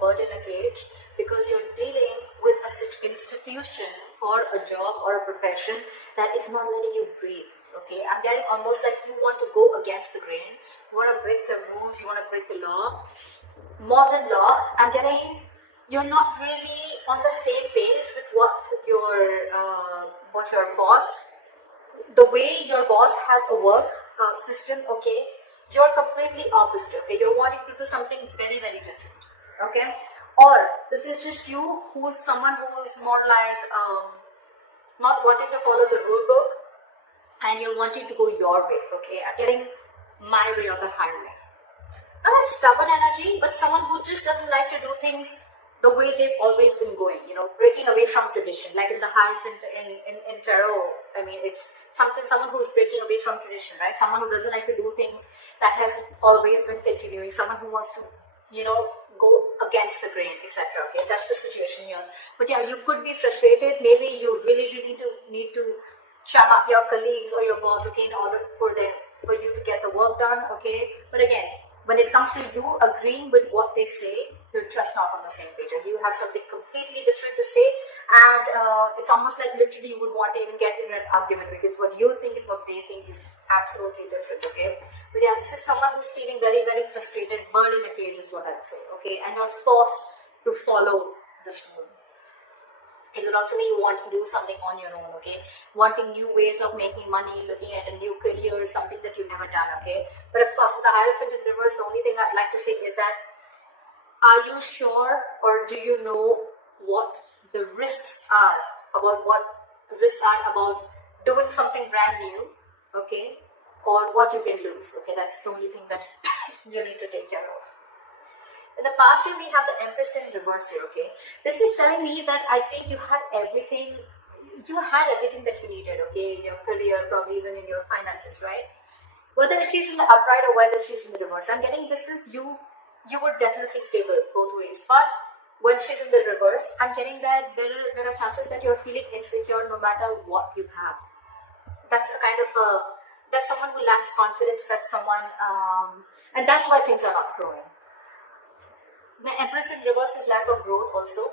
bird in a cage, because you're dealing with a institution or a job or a profession that is not letting you breathe. Okay, I'm getting almost like you want to go against the grain, you want to break the rules, you want to break the law. More than law, I'm getting you're not really on the same page with what your boss, the way your boss has a work system. Okay, you're completely opposite. Okay, you're wanting to do something very, very different. Okay, or this is just you who's someone who's more like not wanting to follow the rule book, and you're wanting to go your way. Okay, I'm getting my way or the highway. Not a stubborn energy, but someone who just doesn't like to do things the way they've always been going, breaking away from tradition. Like in the Hierophant in Tarot, I mean, it's someone who's breaking away from tradition, right? Someone who doesn't like to do things that has always been continuing, someone who wants to, go against the grain, etc. Okay, that's the situation here. But yeah, you could be frustrated. Maybe you really need to chum up your colleagues or your boss, okay, in order for you to get the work done, okay? But again, when it comes to you agreeing with what they say, you're just not on the same page, and you have something completely different to say, and it's almost like literally you would want to even get in an argument, because what you think and what they think is absolutely different, okay? But yeah, this is someone who's feeling very, very frustrated, bird in a cage is what I'd say, okay? And you're forced to follow this rule. It would also mean you want to do something on your own, okay? Wanting new ways of making money, looking at a new career, something that you've never done, okay? But of course, with the Hierophant in reverse, the only thing I'd like to say is that, are you sure, or do you know what the risks are about doing something brand new, okay? Or what you can lose, okay? That's the only thing that you need to take care of. In the past year, we have the Empress in reverse here, okay? This is telling me that I think you had everything that you needed, okay? In your career, probably even in your finances, right? Whether she's in the upright or whether she's in the reverse, I'm getting this is you were definitely stable both ways. But when she's in the reverse, I'm getting that there are chances that you're feeling insecure no matter what you have. That's a kind of that's someone who lacks confidence, that's someone, and that's why things are not growing. The Empress in reverse is lack of growth also.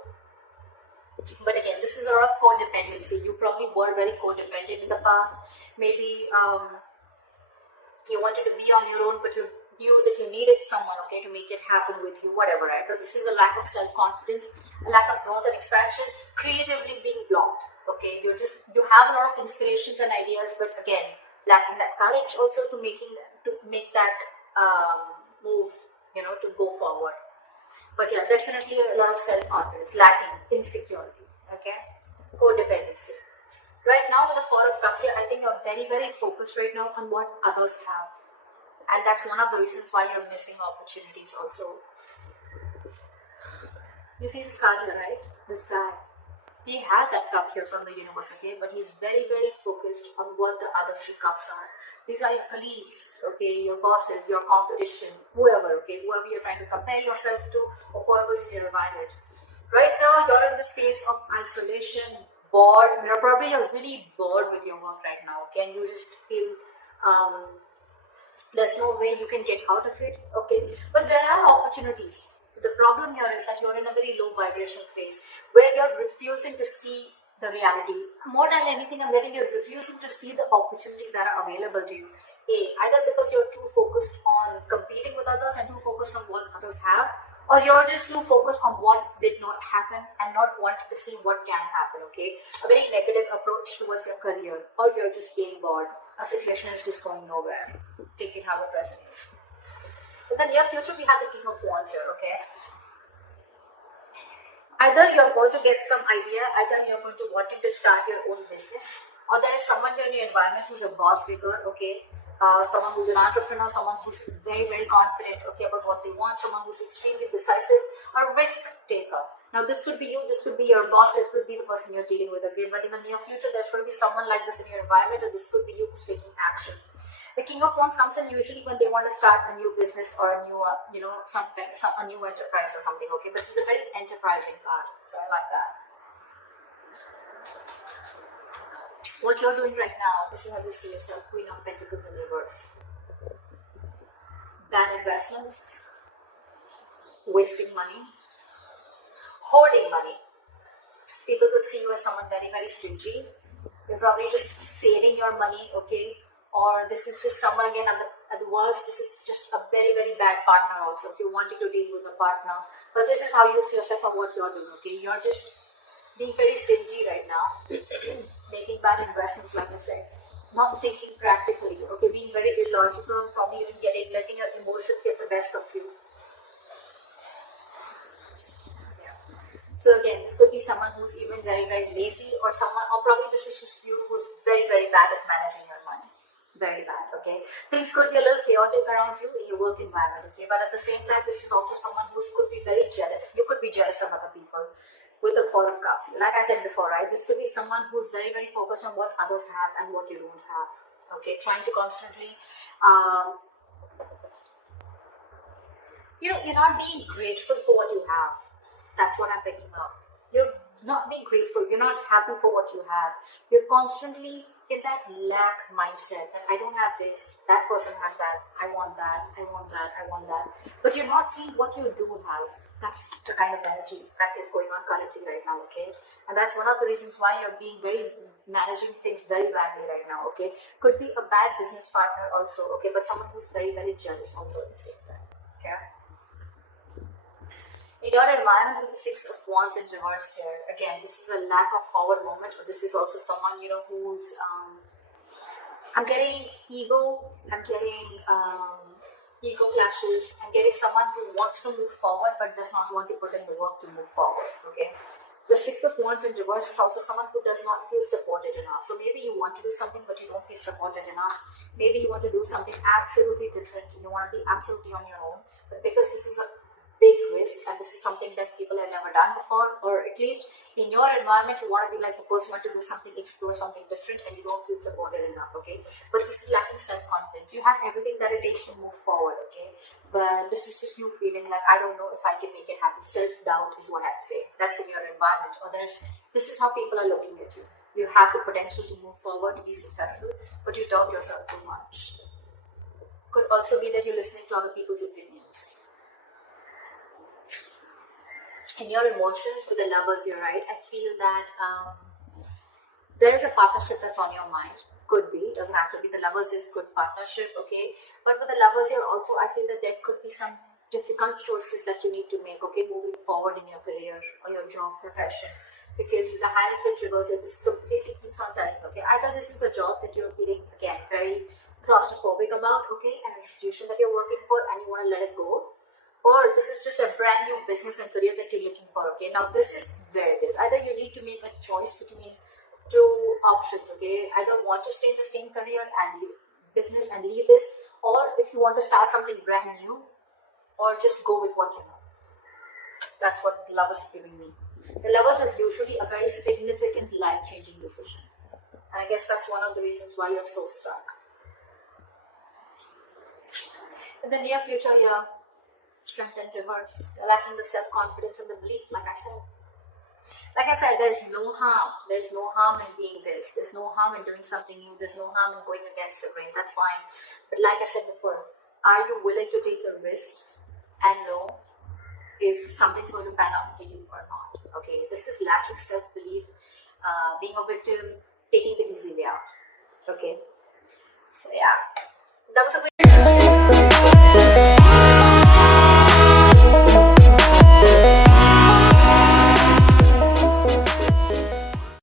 But again, this is a lot of codependency. You probably were very codependent in the past. Maybe you wanted to be on your own, but you knew that you needed someone, okay, to make it happen with you, whatever, right? So this is a lack of self-confidence, a lack of growth and expansion, creatively being blocked, okay? You have a lot of inspirations and ideas, but again, lacking that courage also to make that move, to go forward. But yeah, definitely a lot of self-confidence, lacking, insecurity, okay? Codependency. Right now with the Four of Cups here, I think you're very, very focused right now on what others have. And that's one of the reasons why you're missing opportunities also. You see this card here, right? This guy. He has that cup here from the universe, okay? But he's very, very focused on what the other three cups are. These are your colleagues, okay? Your bosses, your competition, whoever, okay? Whoever you're trying to compare yourself to, or whoever's in your environment. Right now, you're in the space of isolation, bored. You're really bored with your work right now, okay? And you just feel there's no way you can get out of it, okay? But there are opportunities. The problem here is that you're in a very low vibration phase where you're refusing to see the reality. More than anything, I'm getting you're refusing to see the opportunities that are available to you. Either because you're too focused on competing with others and too focused on what others have, or you're just too focused on what did not happen and not wanting to see what can happen, okay? A very negative approach towards your career, or you're just being bored. A situation is just going nowhere. Take it how it resonates. In the near future, we have the King of Wands here, okay? Either you're going to get some idea, either you're going to want to start your own business, or there is someone here in your environment who's a boss figure, okay? Someone who's an entrepreneur, someone who's very, very confident, okay, about what they want, someone who's extremely decisive, a risk taker. Now, this could be you, this could be your boss, it could be the person you're dealing with, okay? But in the near future, there's going to be someone like this in your environment, or this could be you who's taking action. The King of Wands comes in usually when they want to start a new business or a new, a new enterprise or something, okay? But he's a very enterprising card, so I like that. What you're doing right now, this is how you see yourself, Queen of Pentacles in reverse. Bad investments, wasting money, hoarding money. People could see you as someone very, very stingy. You're probably just saving your money, okay? Or this is just someone, again, at the worst, this is just a very, very bad partner also, if you're wanting to deal with a partner. But this is how you see yourself and what you're doing, okay? You're just being very stingy right now, making bad investments, like I said, not thinking practically, okay? Being very illogical, probably even letting your emotions get the best of you. So again, this could be someone who's even very, very lazy, or probably this is just you who's very, very bad at managing your money. Very bad, okay? Things could be a little chaotic around you in your work environment, okay? But at the same time, this is also someone who could be very jealous. You could be jealous of other people with the Four of Cups. Like I said before, right? This could be someone who's very, very focused on what others have and what you don't have, okay? Trying to constantly, you're not being grateful for what you have. That's what I'm picking up. You're not being grateful. You're not happy for what you have. You're constantly in that lack mindset that I don't have this, that person has that, I want that, I want that, I want that. But you're not seeing what you do have. That's the kind of energy that is going on currently right now, okay? And that's one of the reasons why you're managing things very badly right now, okay? Could be a bad business partner also, okay? But someone who's very, very jealous also at the same time, okay? In your environment with the Six of Wands in reverse here, again, this is a lack of forward moment, or this is also someone, who's, I'm getting ego, I'm getting ego clashes, I'm getting someone who wants to move forward but does not want to put in the work to move forward, okay? The Six of Wands in reverse is also someone who does not feel supported enough. So maybe you want to do something but you don't feel supported enough. Maybe you want to do something absolutely different, you want to be absolutely on your own, but because this is a big risk and this is something that people have never done before, or at least in your environment you want to be like the person who want to do something, explore something different, and you don't feel supported enough, okay? But this is lacking self-confidence. You have everything that it takes to move forward, okay? But this is just you feeling like, I don't know if I can make it happen. Self-doubt is what I'd say. That's in your environment. Or this is how people are looking at you. You have the potential to move forward, to be successful, but you doubt yourself too much. Could also be that you're listening to other people's opinions. In your emotions with the Lovers, you're right. I feel that there is a partnership that's on your mind. Could be, doesn't have to be. The Lovers is good partnership, okay? But with the Lovers here also, I feel that there could be some difficult choices that you need to make, okay, moving forward in your career or your job profession. Because with the Hierophant reverse, this completely keeps on telling, okay, either this is a job that you're feeling, again, very claustrophobic about, okay, an institution that you're working for and you want to let it go, or this is just a brand new business and career that you're looking for, okay? Now, this is where it is. Either you need to make a choice between two options, okay? Either want to stay in the same career and business and leave this, or if you want to start something brand new, or just go with what you know. That's what the Lovers are giving me. The Lovers is usually a very significant life-changing decision. And I guess that's one of the reasons why you're so stuck. In the near future, you're strength in reverse. You're lacking the self-confidence and the belief, like I said. Like I said, there's no harm. There's no harm in being this. There's no harm in doing something new. There's no harm in going against the grain. That's fine. But like I said before, are you willing to take the risks and know if something's going to pan out for you or not? Okay, this is lacking self-belief, being a victim, taking the easy way out. Okay, so yeah, that was a